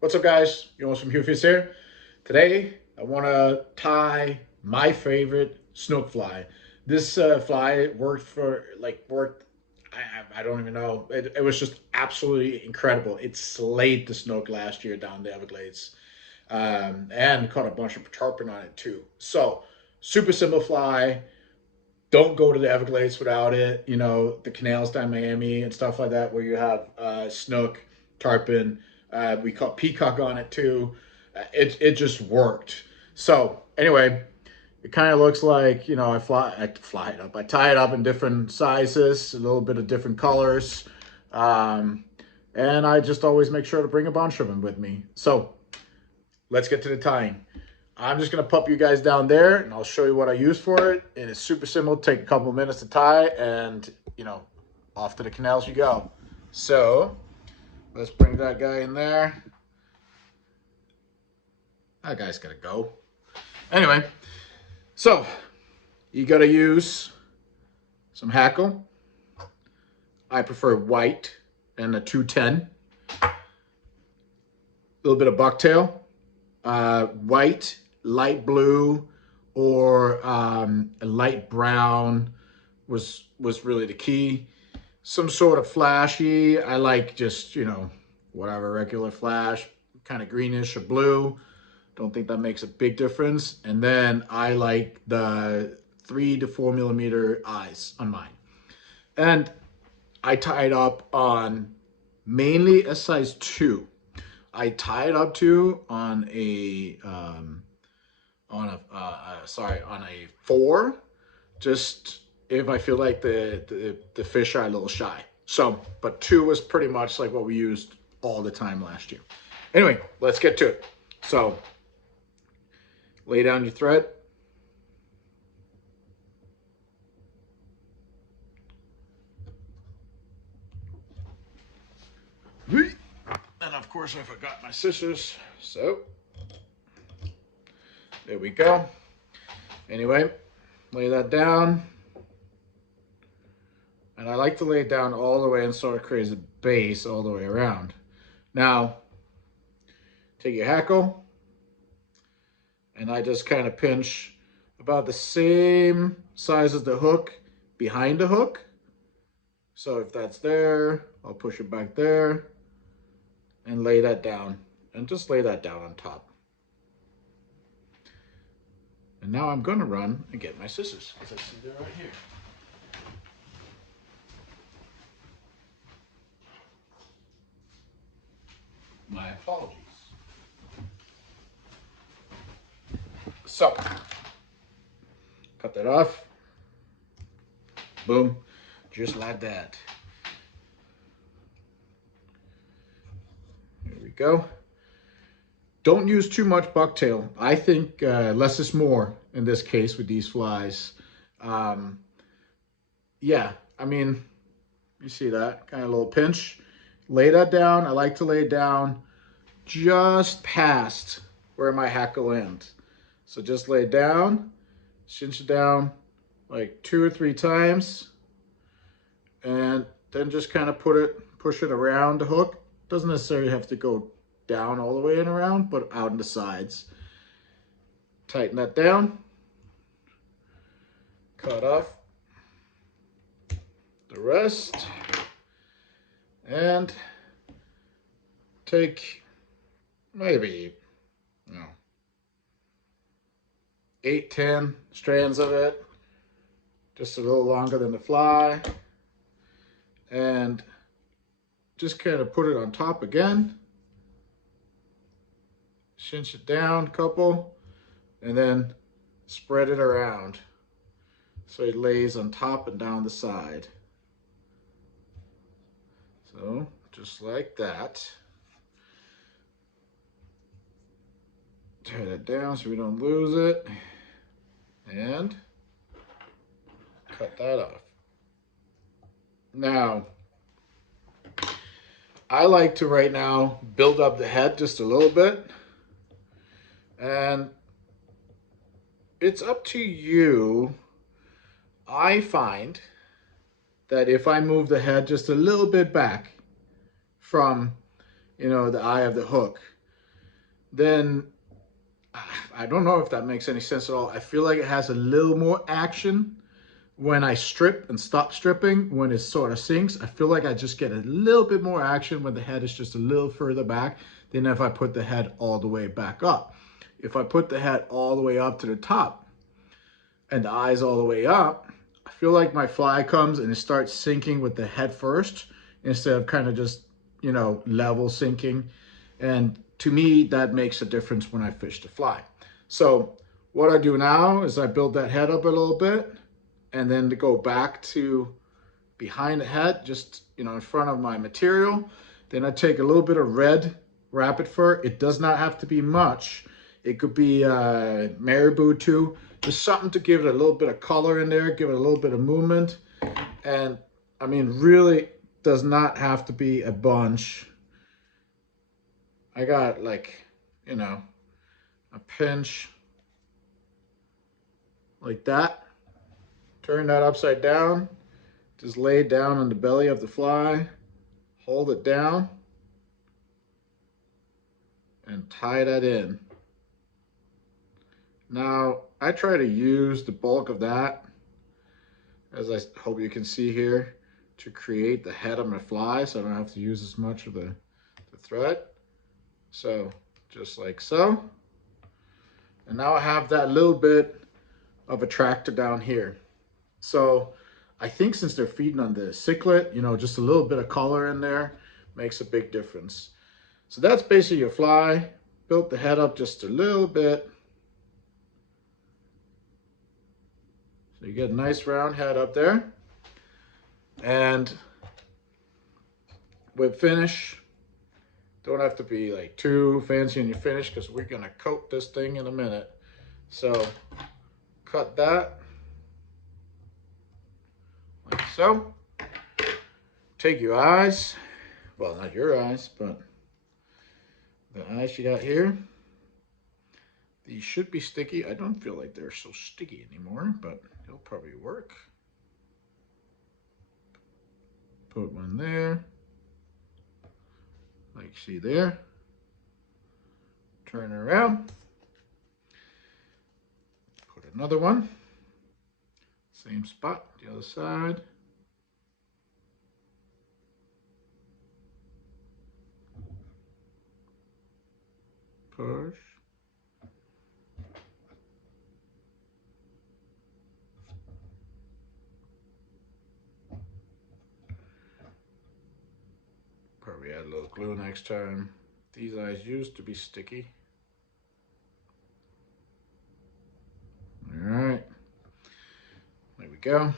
What's up, guys? From Hufus here. Today, I want to tie my favorite Snook Fly. This fly worked. I don't even know. It was just absolutely incredible. It slayed the snook last year down the Everglades, and caught a bunch of tarpon on it too. So, super simple fly. Don't go to the Everglades without it. The canals down Miami and stuff like that, where you have snook, tarpon. We caught peacock on it too. It just worked. So anyway, it kind of looks like I fly it up. I tie it up in different sizes, a little bit of different colors, um, and I just always make sure to bring a bunch of them with me. So let's get to the tying. I'm just gonna pop you guys down there and I'll show you what I use for it. And it's super simple, take a couple minutes to tie and off to the canals you go. So let's bring that guy in there. That guy's gotta go. Anyway, so you gotta use some hackle. I prefer white and a 210. A little bit of bucktail, white, light blue, or a light brown was really the key. Some sort of flashy. I like just whatever, regular flash, kind of greenish or blue. Don't think that makes a big difference. And then I like the 3 to 4 millimeter eyes on mine. And I tied up on mainly a size 2. I tied up to on a 4, just if I feel like the fish are a little shy. So, but 2 was pretty much like what we used all the time last year. Anyway, let's get to it. So, lay down your thread. And of course, I forgot my scissors. So, there we go. Anyway, lay that down. And I like to lay it down all the way and sort of create a base all the way around. Now, take your hackle, and I just kind of pinch about the same size as the hook behind the hook. So if that's there, I'll push it back there and lay that down. And just lay that down on top. And now I'm gonna run and get my scissors, as I see they're right here. My apologies. So, cut that off. Boom, just like that. There we go. Don't use too much bucktail. I think less is more in this case with these flies. Um, yeah, I mean, you see that kind of little pinch. Lay that down. I like to lay it down just past where my hackle ends. So just lay it down, cinch it down like 2 or 3 times, and then just kind of push it around the hook. Doesn't necessarily have to go down all the way and around, but out on the sides. Tighten that down, cut off the rest, and take maybe 8, 10 strands of it, just a little longer than the fly, and just kind of put it on top again, cinch it down a couple, and then spread it around so it lays on top and down the side. So just like that. Tie that down so we don't lose it, and cut that off. Now, I like to right now build up the head just a little bit, and it's up to you. I find that if I move the head just a little bit back from, the eye of the hook, then I don't know if that makes any sense at all. I feel like it has a little more action when I strip and stop stripping, when it sort of sinks. I feel like I just get a little bit more action when the head is just a little further back than if I put the head all the way back up. If I put the head all the way up to the top and the eyes all the way up, I feel like my fly comes and it starts sinking with the head first instead of kind of just, you know, level sinking. And to me, that makes a difference when I fish the fly. So what I do now is I build that head up a little bit, and then to go back to behind the head, just, you know, in front of my material. Then I take a little bit of red rapid fur. It does not have to be much. It could be marabou too. Just something to give it a little bit of color in there, give it a little bit of movement. And I mean, really does not have to be a bunch. I got like, you know, a pinch like that. Turn that upside down. Just lay it down on the belly of the fly. Hold it down. And tie that in. Now, I try to use the bulk of that, as I hope you can see here, to create the head of my fly, so I don't have to use as much of the thread. So, just like so. And now I have that little bit of attractor down here. So, I think since they're feeding on the cichlid, you know, just a little bit of color in there makes a big difference. So that's basically your fly. Built the head up just a little bit. So you get a nice round head up there. And with finish, don't have to be like too fancy in your finish because we're gonna coat this thing in a minute. So cut that like so. Take your eyes, well, not your eyes, but the eyes you got here. These should be sticky. I don't feel like they're so sticky anymore, but it'll probably work. Put one there, like you see there. Turn it around. Put another one. Same spot, the other side. Push. Probably add a little glue next time. These eyes used to be sticky. All right, there we go.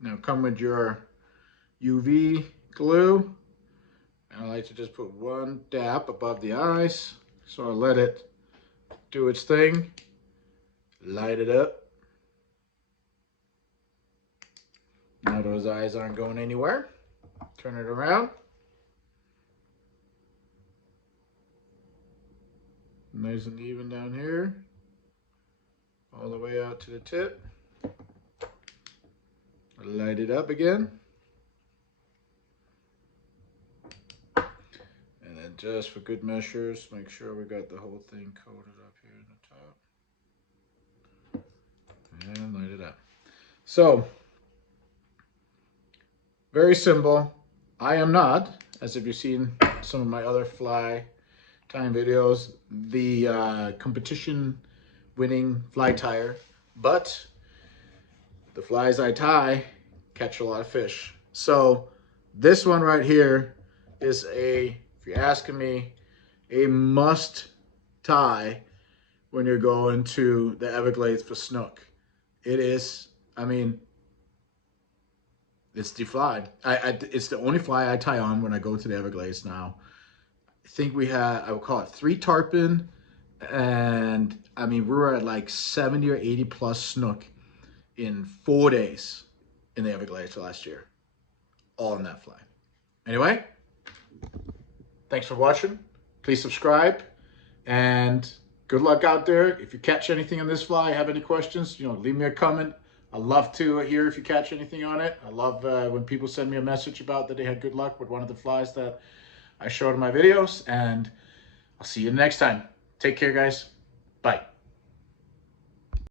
Now come with your UV glue. And I like to just put one dab above the eyes. So I let it do its thing. Light it up. Now those eyes aren't going anywhere. Turn it around. Nice and even down here. All the way out to the tip. Light it up again. And then just for good measures, make sure we got the whole thing coated up here in the top. And light it up. So, very simple. I am not, as if you've seen some of my other fly tying videos, the competition winning fly tyer, but the flies I tie catch a lot of fish. So this one right here is a, if you're asking me, a must tie when you're going to the Everglades for snook. It is, I mean, it's the fly. It's the only fly I tie on when I go to the Everglades now. I think we had, I would call it 3 tarpon, and I mean, we were at like 70 or 80 plus snook in 4 days in the Everglades last year. All in that fly. Anyway, thanks for watching. Please subscribe, and good luck out there. If you catch anything on this fly, have any questions, you know, leave me a comment. I love to hear if you catch anything on it. I love when people send me a message about that they had good luck with one of the flies that I showed in my videos, and I'll see you next time. Take care, guys.